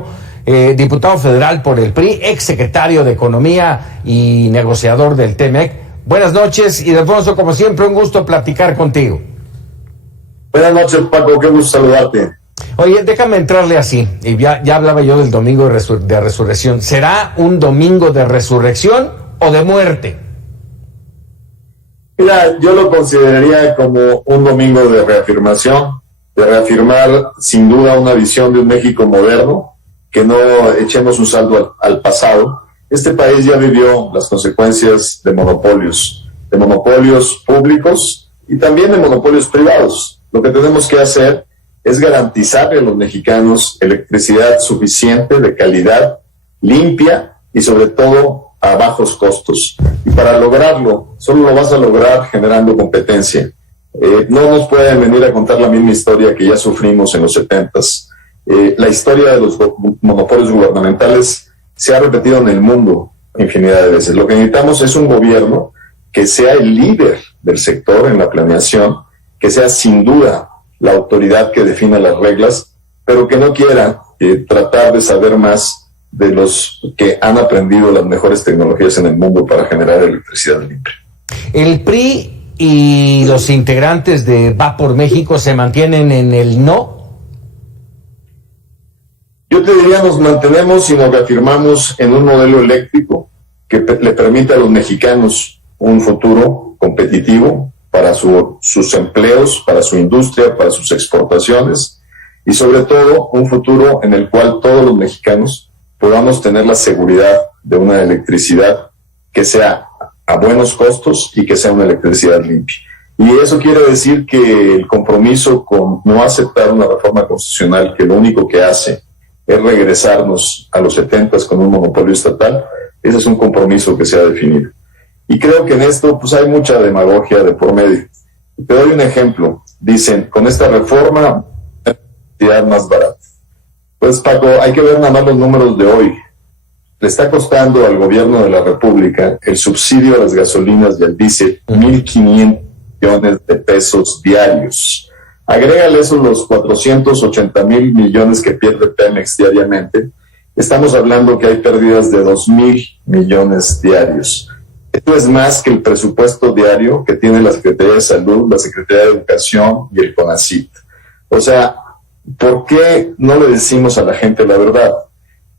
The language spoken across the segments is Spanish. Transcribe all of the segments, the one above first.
Castro, diputado federal por el PRI, exsecretario de Economía y negociador del TEMEC. Buenas noches, Ildefonso, como siempre, un gusto platicar contigo. Buenas noches, Paco, qué gusto saludarte. Oye, déjame entrarle así, y ya hablaba yo del domingo de resurrección. ¿Será un domingo de resurrección o de muerte? Mira, yo lo consideraría como un domingo de reafirmación, de reafirmar sin duda una visión de un México moderno, que no echemos un salto al pasado. Este país ya vivió las consecuencias de monopolios públicos y también de monopolios privados. Lo que tenemos que hacer es garantizarle a los mexicanos electricidad suficiente, de calidad, limpia y sobre todo a bajos costos. Y para lograrlo, solo lo vas a lograr generando competencia. No nos pueden venir a contar la misma historia que ya sufrimos en los 70s. La historia de los monopolios gubernamentales se ha repetido en el mundo infinidad de veces. Lo que necesitamos es un gobierno que sea el líder del sector en la planeación, que sea sin duda la autoridad que defina las reglas, pero que no quiera tratar de saber más de los que han aprendido las mejores tecnologías en el mundo para generar electricidad limpia. ¿El PRI y los integrantes de Va por México se mantienen en el no? Yo te diría, nos mantenemos y nos reafirmamos en un modelo eléctrico que le permita a los mexicanos un futuro competitivo para sus empleos, para su industria, para sus exportaciones y sobre todo un futuro en el cual todos los mexicanos podamos tener la seguridad de una electricidad que sea a buenos costos y que sea una electricidad limpia. Y eso quiere decir que el compromiso con no aceptar una reforma constitucional que lo único que hace es regresarnos a los 70s con un monopolio estatal, ese es un compromiso que se ha definido. Y creo que en esto pues hay mucha demagogia de por medio. Te doy un ejemplo. Dicen, con esta reforma, electricidad más barata. Pues Paco, hay que ver nada más los números de hoy. Le está costando al gobierno de la República el subsidio a las gasolinas y al diésel 1,500 millones de pesos diarios. Agrégale eso los 480,000 millones que pierde Pemex diariamente. Estamos hablando que hay pérdidas de 2,000 millones diarios. Esto es más que el presupuesto diario que tiene la Secretaría de Salud, la Secretaría de Educación y el CONACYT. O sea, ¿por qué no le decimos a la gente la verdad?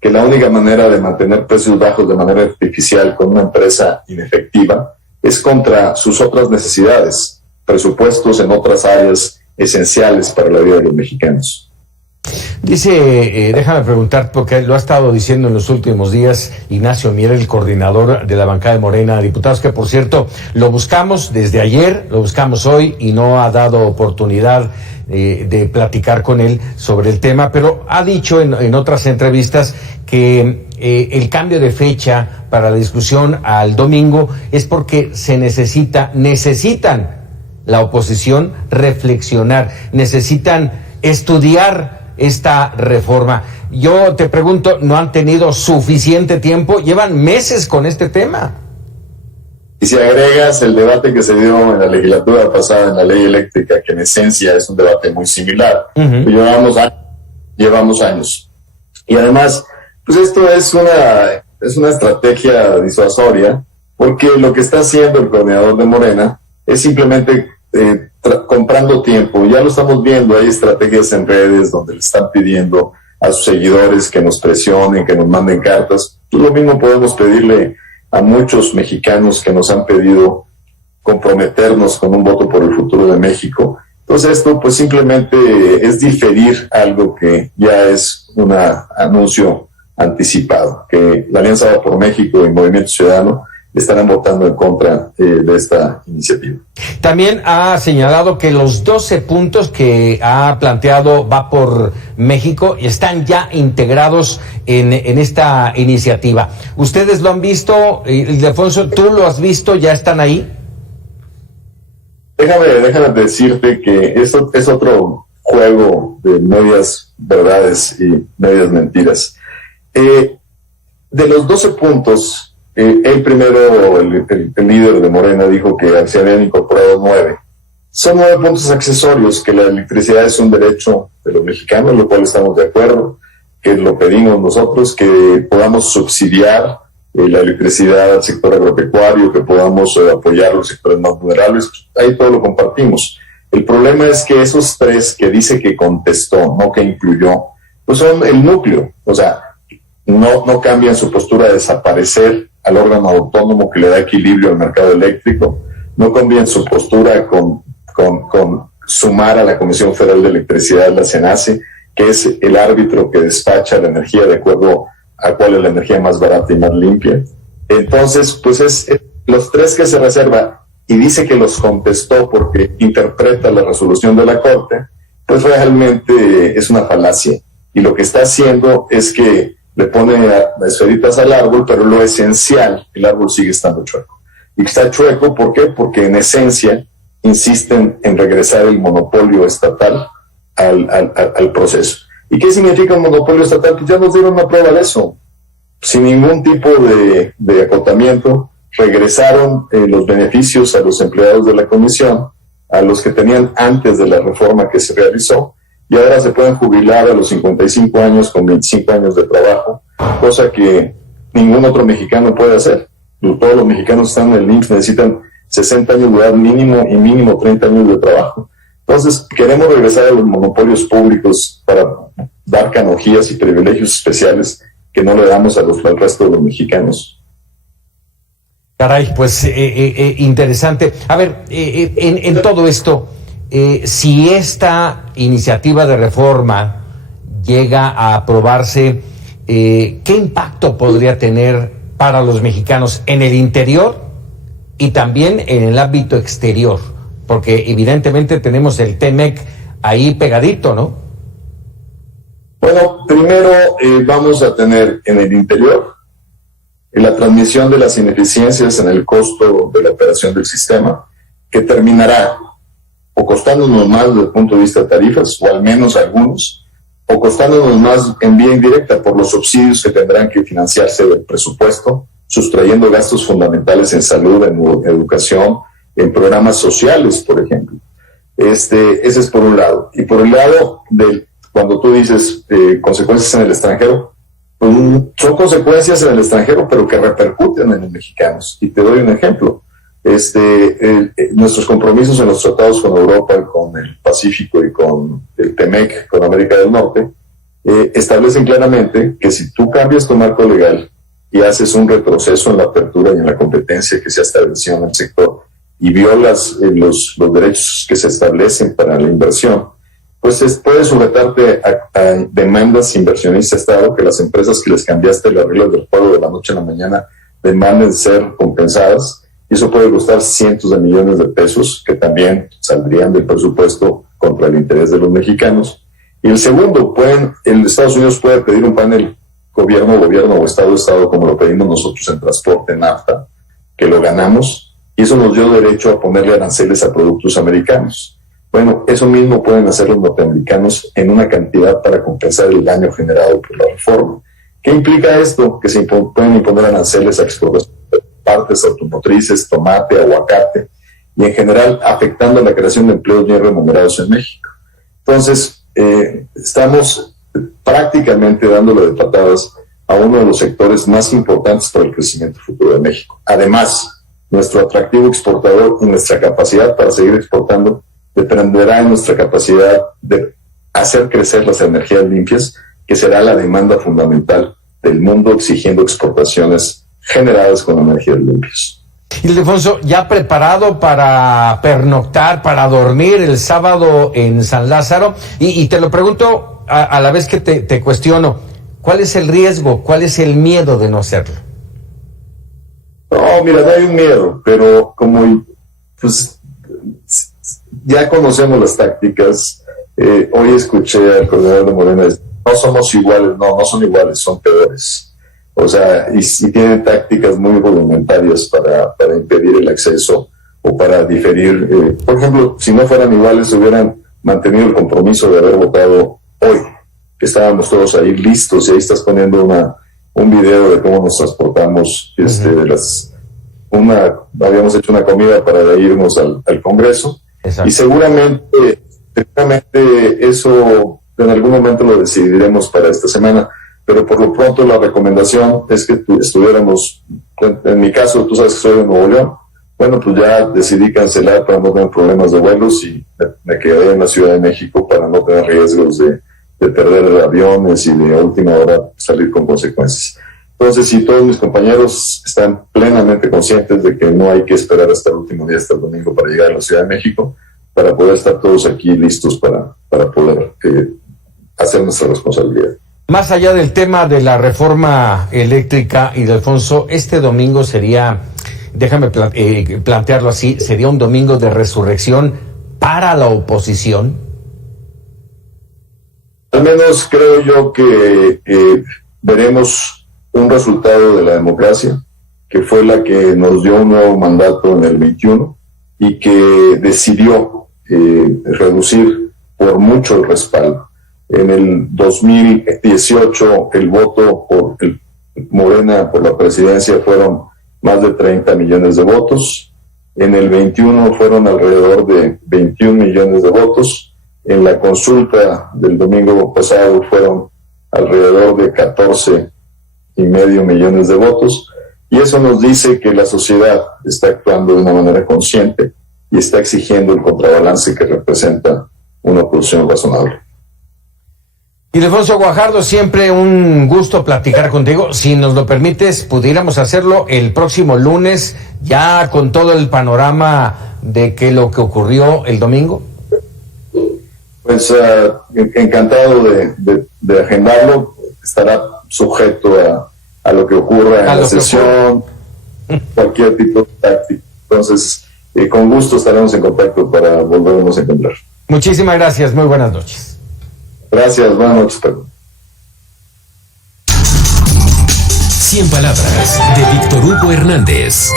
Que la única manera de mantener precios bajos de manera artificial con una empresa inefectiva es contra sus otras necesidades, presupuestos en otras áreas esenciales para la vida de los mexicanos. Dice, déjame preguntar, porque lo ha estado diciendo en los últimos días Ignacio Mier, el coordinador de la bancada de Morena, diputados, que por cierto lo buscamos desde ayer, lo buscamos hoy y no ha dado oportunidad de platicar con él sobre el tema, pero ha dicho en otras entrevistas que el cambio de fecha para la discusión al domingo es porque necesitan la oposición reflexionar, necesitan estudiar esta reforma. Yo te pregunto, ¿no han tenido suficiente tiempo? Llevan meses con este tema. Y si agregas el debate que se dio en la legislatura pasada en la ley eléctrica, que en esencia es un debate muy similar, llevamos años. Y además, pues esto es una estrategia disuasoria, porque lo que está haciendo el coordinador de Morena es simplemente comprando tiempo. Ya lo estamos viendo, hay estrategias en redes donde le están pidiendo a sus seguidores que nos presionen, que nos manden cartas. Pues lo mismo podemos pedirle a muchos mexicanos que nos han pedido comprometernos con un voto por el futuro de México. Entonces esto pues simplemente es diferir algo que ya es un anuncio anticipado, que la Alianza Va por México y Movimiento Ciudadano estarán votando en contra de esta iniciativa. También ha señalado que los 12 puntos que ha planteado Va por México están ya integrados en esta iniciativa. ¿Ustedes lo han visto? Ildefonso, ¿tú lo has visto? ¿Ya están ahí? Déjame decirte que esto es otro juego de medias verdades y medias mentiras. De los 12 puntos, el primero, el líder de Morena dijo que se habían incorporado 9. Son 9 puntos accesorios, que la electricidad es un derecho de los mexicanos, lo cual estamos de acuerdo, que lo pedimos nosotros, que podamos subsidiar la electricidad al sector agropecuario, que podamos apoyar los sectores más vulnerables. Ahí todo lo compartimos. El problema es que esos tres que dice que contestó, no que incluyó, pues son el núcleo. O sea, no cambian su postura de desaparecer al órgano autónomo que le da equilibrio al mercado eléctrico, no cambian su postura con sumar a la Comisión Federal de Electricidad, la CENACE, que es el árbitro que despacha la energía de acuerdo a cuál es la energía más barata y más limpia. Entonces, pues es los tres que se reserva y dice que los contestó porque interpreta la resolución de la Corte, pues realmente es una falacia. Y lo que está haciendo es que le pone esferitas al árbol, pero lo esencial, el árbol sigue estando chueco. Y está chueco, ¿por qué? Porque en esencia insisten en regresar el monopolio estatal al proceso. ¿Y qué significa un monopolio estatal? Pues ya nos dieron una prueba de eso. Sin ningún tipo de acotamiento, regresaron los beneficios a los empleados de la comisión, a los que tenían antes de la reforma que se realizó, y ahora se pueden jubilar a los 55 años con 25 años de trabajo, cosa que ningún otro mexicano puede hacer. Todos los mexicanos que están en el IMSS necesitan 60 años de edad mínimo y mínimo 30 años de trabajo. Entonces, queremos regresar a los monopolios públicos para dar canonjías y privilegios especiales que no le damos al resto de los mexicanos. Caray, pues interesante. A ver, en todo esto, si esta iniciativa de reforma llega a aprobarse, ¿qué impacto podría tener para los mexicanos en el interior y también en el ámbito exterior? Porque evidentemente tenemos el TEMEC ahí pegadito, ¿no? Bueno, primero vamos a tener en el interior la transmisión de las ineficiencias en el costo de la operación del sistema, que terminará o costándonos más desde el punto de vista de tarifas, o al menos algunos, o costándonos más en vía indirecta por los subsidios que tendrán que financiarse del presupuesto, sustrayendo gastos fundamentales en salud, en educación, en programas sociales, por ejemplo. Ese es por un lado. Y por el lado del cuando tú dices consecuencias en el extranjero, pues son consecuencias en el extranjero, pero que repercuten en los mexicanos. Y te doy un ejemplo. Nuestros compromisos en los tratados con Europa, con el Pacífico y con el TEMEC, con América del Norte, establecen claramente que si tú cambias tu marco legal y haces un retroceso en la apertura y en la competencia que se ha establecido en el sector y violas los derechos que se establecen para la inversión, pues puedes sujetarte a demandas inversionista-Estado, que las empresas que les cambiaste las reglas del juego de la noche a la mañana demanden ser compensadas, y eso puede costar cientos de millones de pesos que también saldrían del presupuesto contra el interés de los mexicanos. Y el segundo, el Estados Unidos puede pedir un panel gobierno o Estado, como lo pedimos nosotros en transporte, NAFTA, que lo ganamos, y eso nos dio derecho a ponerle aranceles a productos americanos. Bueno, eso mismo pueden hacer los norteamericanos en una cantidad para compensar el daño generado por la reforma. ¿Qué implica esto? Que se pueden imponer aranceles a exportación de partes automotrices, tomate, aguacate, y en general afectando la creación de empleos bien remunerados en México. Entonces, estamos prácticamente dándole de patadas a uno de los sectores más importantes para el crecimiento futuro de México. Además, nuestro atractivo exportador y nuestra capacidad para seguir exportando dependerá de nuestra capacidad de hacer crecer las energías limpias, que será la demanda fundamental del mundo exigiendo exportaciones generadas con energías limpias. Ildefonso, ¿ya preparado para pernoctar, para dormir el sábado en San Lázaro? Y te lo pregunto a la vez que te cuestiono, ¿cuál es el riesgo, cuál es el miedo de no hacerlo? No, mira, no hay un miedo, pero como pues ya conocemos las tácticas. Hoy escuché al coordinador de Morena decir, no somos iguales, no son iguales, son peores. O sea, y tienen tácticas muy voluntarias para impedir el acceso o para diferir. Por ejemplo, si no fueran iguales, hubieran mantenido el compromiso de haber votado hoy, que estábamos todos ahí listos, y ahí estás poniendo un video de cómo nos transportamos, habíamos hecho una comida para irnos al Congreso. Exacto. Y seguramente eso en algún momento lo decidiremos para esta semana, pero por lo pronto la recomendación es que estuviéramos, en mi caso, tú sabes que soy de Nuevo León, bueno, pues ya decidí cancelar para no tener problemas de vuelos y me quedé en la Ciudad de México para no tener riesgos de perder aviones y de a última hora salir con consecuencias. Entonces, sí, todos mis compañeros están plenamente conscientes de que no hay que esperar hasta el último día, hasta el domingo, para llegar a la Ciudad de México, para poder estar todos aquí listos para poder hacer nuestra responsabilidad. Más allá del tema de la reforma eléctrica, y de Alfonso, este domingo sería, déjame plantearlo así, sería un domingo de resurrección para la oposición. Al menos creo yo que veremos un resultado de la democracia, que fue la que nos dio un nuevo mandato en el 21 y que decidió reducir por mucho el respaldo. En el 2018 el voto por Morena por la presidencia fueron más de 30 millones de votos. En el 21 fueron alrededor de 21 millones de votos. En la consulta del domingo pasado fueron alrededor de 14,5 millones de votos. Y eso nos dice que la sociedad está actuando de una manera consciente y está exigiendo el contrabalance que representa una oposición razonable. Ildefonso Guajardo, siempre un gusto platicar contigo. Si nos lo permites, pudiéramos hacerlo el próximo lunes, ya con todo el panorama de lo que ocurrió el domingo. Pues encantado de agendarlo. Estará sujeto a lo que ocurra en la sesión, cualquier tipo de táctica. Entonces, con gusto estaremos en contacto para volvernos a encontrar. Muchísimas gracias, muy buenas noches. Gracias, buenas noches, Pedro. 100 palabras de Víctor Hugo Hernández.